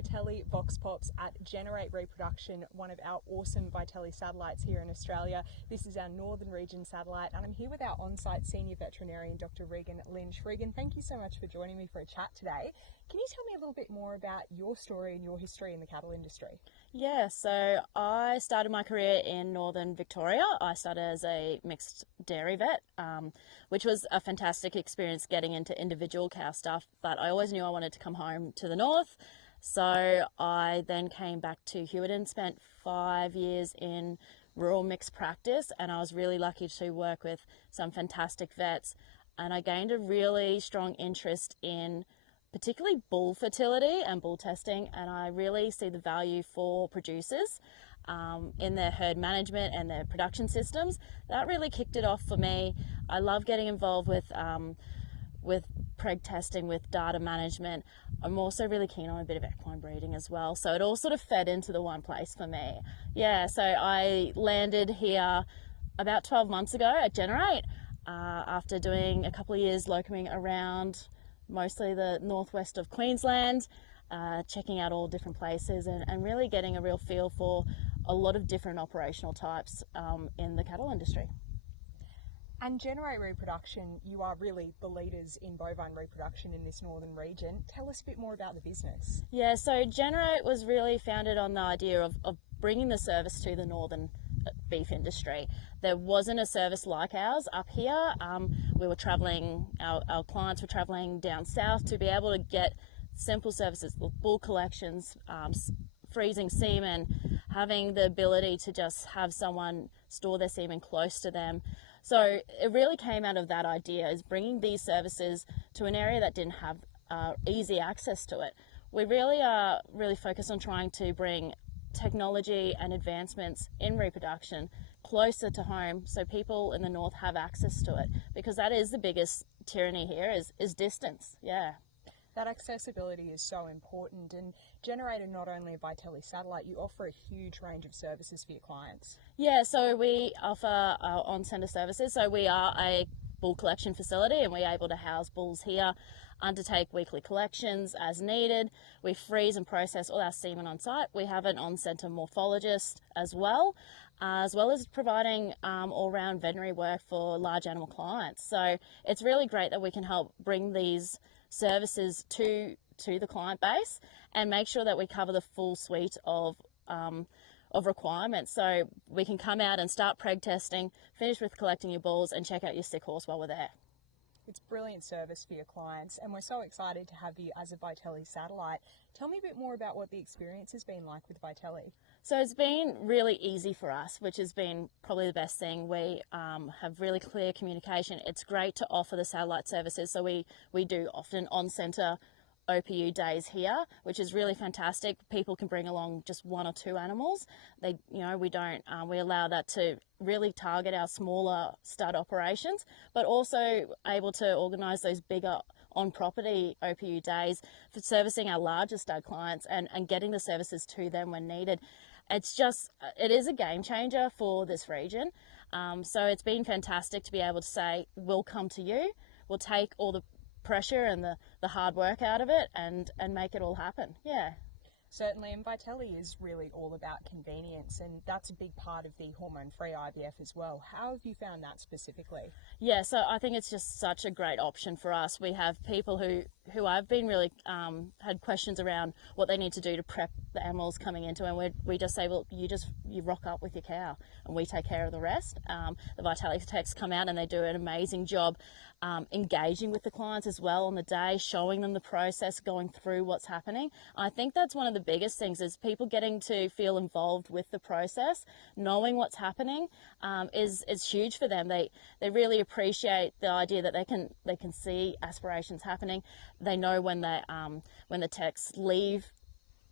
Vitelli Vox Pops at Gener8 Reproduction, one of our awesome Vitelli satellites here in Australia. This is our Northern Region satellite, and I'm here with our on-site senior veterinarian, Dr Regan Lynch. Regan, thank you so much for joining me for a chat today. Can you tell me a little bit more about your story and your history in the cattle industry? Yeah, so I started my career in Northern Victoria. I started as a mixed dairy vet, which was a fantastic experience getting into individual cow stuff, but I always knew I wanted to come home to the north. So I then came back to Hewiton, spent 5 years in rural mixed practice, and I was really lucky to work with some fantastic vets, and I gained a really strong interest in particularly bull fertility and bull testing, and I really see the value for producers in their herd management and their production systems. That really kicked it off for me. I love getting involved with preg testing, with data management. I'm also really keen on a bit of equine breeding as well, so it all sort of fed into the one place for me. Yeah, so I landed here about 12 months ago at Gener8 after doing a couple of years locuming around mostly the northwest of Queensland, checking out all different places and really getting a real feel for a lot of different operational types in the cattle industry. And Gener8 Reproduction, you are really the leaders in bovine reproduction in this northern region. Tell us a bit more about the business. Yeah, so Gener8 was really founded on the idea of bringing the service to the northern beef industry. There wasn't a service like ours up here. We were travelling, our clients were travelling down south to be able to get simple services, bull collections, freezing semen, having the ability to just have someone store their semen close to them. So it really came out of that idea, is bringing these services to an area that didn't have easy access to it. We really are focused on trying to bring technology and advancements in reproduction closer to home so people in the north have access to it, because that is the biggest tyranny here is distance. Yeah. That accessibility is so important, and Gener8 are not only a Vitelli satellite, you offer a huge range of services for your clients. Yeah, so we offer our on-centre services. So we are a bull collection facility and we're able to house bulls here, undertake weekly collections as needed. We freeze and process all our semen on site. We have an on-centre morphologist as well as providing all-round veterinary work for large animal clients. So it's really great that we can help bring these services to the client base and make sure that we cover the full suite of requirements. So we can come out and start preg testing, finish with collecting your bulls, and check out your sick horse while we're there. It's brilliant service for your clients, and we're so excited to have you as a Vitelli satellite. Tell me a bit more about what the experience has been like with Vitelli. So it's been really easy for us, which has been probably the best thing. We have really clear communication. It's great to offer the satellite services, so we do often on-centre OPU days here, which is really fantastic. People can bring along just 1 or 2 animals. We allow that to really target our smaller stud operations, but also able to organise those bigger on-property OPU days for servicing our larger stud clients and getting the services to them when needed. It is a game changer for this region. So it's been fantastic to be able to say, we'll come to you, we'll take all the pressure and the hard work out of it and make it all happen. Yeah. Certainly, and Vitelli is really all about convenience, and that's a big part of the hormone-free IVF as well. How have you found that specifically? Yeah, so I think it's just such a great option for us. We have people who I've been really had questions around what they need to do to prep the animals coming into, and we just say, well, you rock up with your cow and we take care of the rest. The Vitelli techs come out and they do an amazing job engaging with the clients as well on the day, showing them the process, going through what's happening. I think that's one of the biggest things, is people getting to feel involved with the process, knowing what's happening is huge for them. They really appreciate the idea that they can see aspirations happening. They know when the techs leave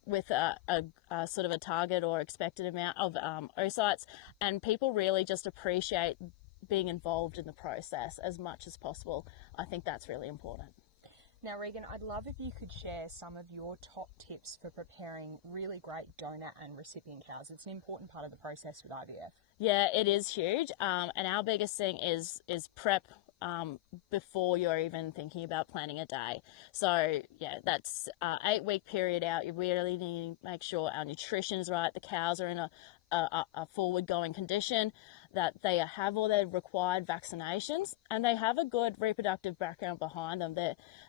with a sort of a target or expected amount of oocytes, and people really just appreciate being involved in the process as much as possible. I think that's really important. Now, Regan, I'd love if you could share some of your top tips for preparing really great donor and recipient cows. It's an important part of the process with IVF. Yeah, it is huge. And our biggest thing is prep before you're even thinking about planning a day. So yeah, that's 8-week period out. You really need to make sure our nutrition is right, the cows are in a forward going condition, that they have all their required vaccinations, and they have a good reproductive background behind them.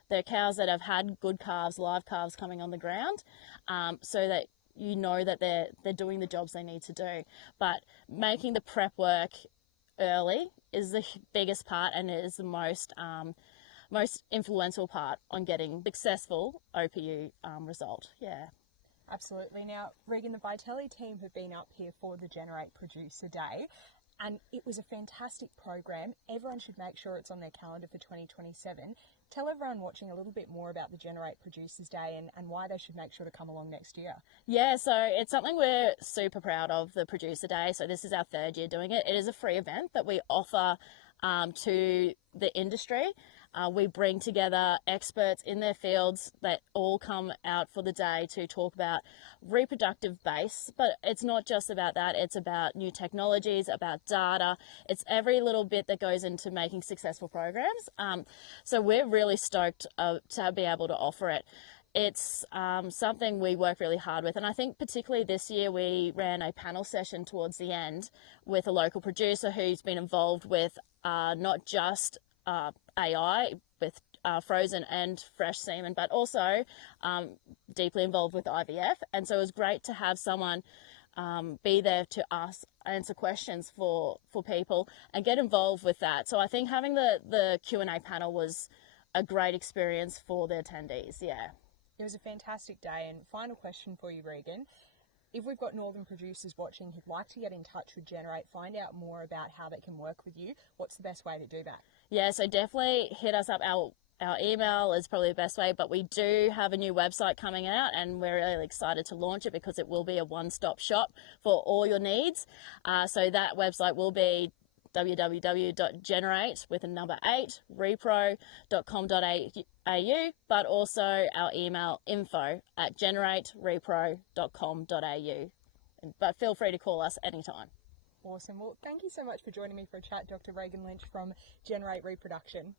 They're cows that have had good calves, live calves coming on the ground, so that you know that they're doing the jobs they need to do. But making the prep work early is the biggest part, and it is the most influential part on getting successful OPU result. Yeah. Absolutely. Now, Regan, the Vitelli team have been up here for the Gener8 Producer Day, and it was a fantastic program. Everyone should make sure it's on their calendar for 2027. Tell everyone watching a little bit more about the Gener8 Producers Day and why they should make sure to come along next year. Yeah, so it's something we're super proud of, the Producer Day. So this is our 3rd year doing it. It is a free event that we offer to the industry. We bring together experts in their fields that all come out for the day to talk about reproductive base, but it's not just about that. It's about new technologies, about data. It's every little bit that goes into making successful programs. So we're really stoked to be able to offer it. It's something we work really hard with, and I think particularly this year we ran a panel session towards the end with a local producer who's been involved with not just AI with frozen and fresh semen, but also deeply involved with IVF. And so it was great to have someone be there to answer questions for people and get involved with that. So I think having the Q&A panel was a great experience for the attendees. Yeah. It was a fantastic day. And final question for you, Regan. If we've got Northern producers watching who'd like to get in touch with Gener8, find out more about how they can work with you, what's the best way to do that? Yeah, so definitely hit us up. Our email is probably the best way, but we do have a new website coming out, and we're really excited to launch it because it will be a one-stop shop for all your needs. So that website will be www.gener8 with a number 8 repro.com.au, but also our email info@gener8repro.com.au. But feel free to call us anytime. Awesome. Well, thank you so much for joining me for a chat, Dr. Regan Lynch from Gener8 Reproduction.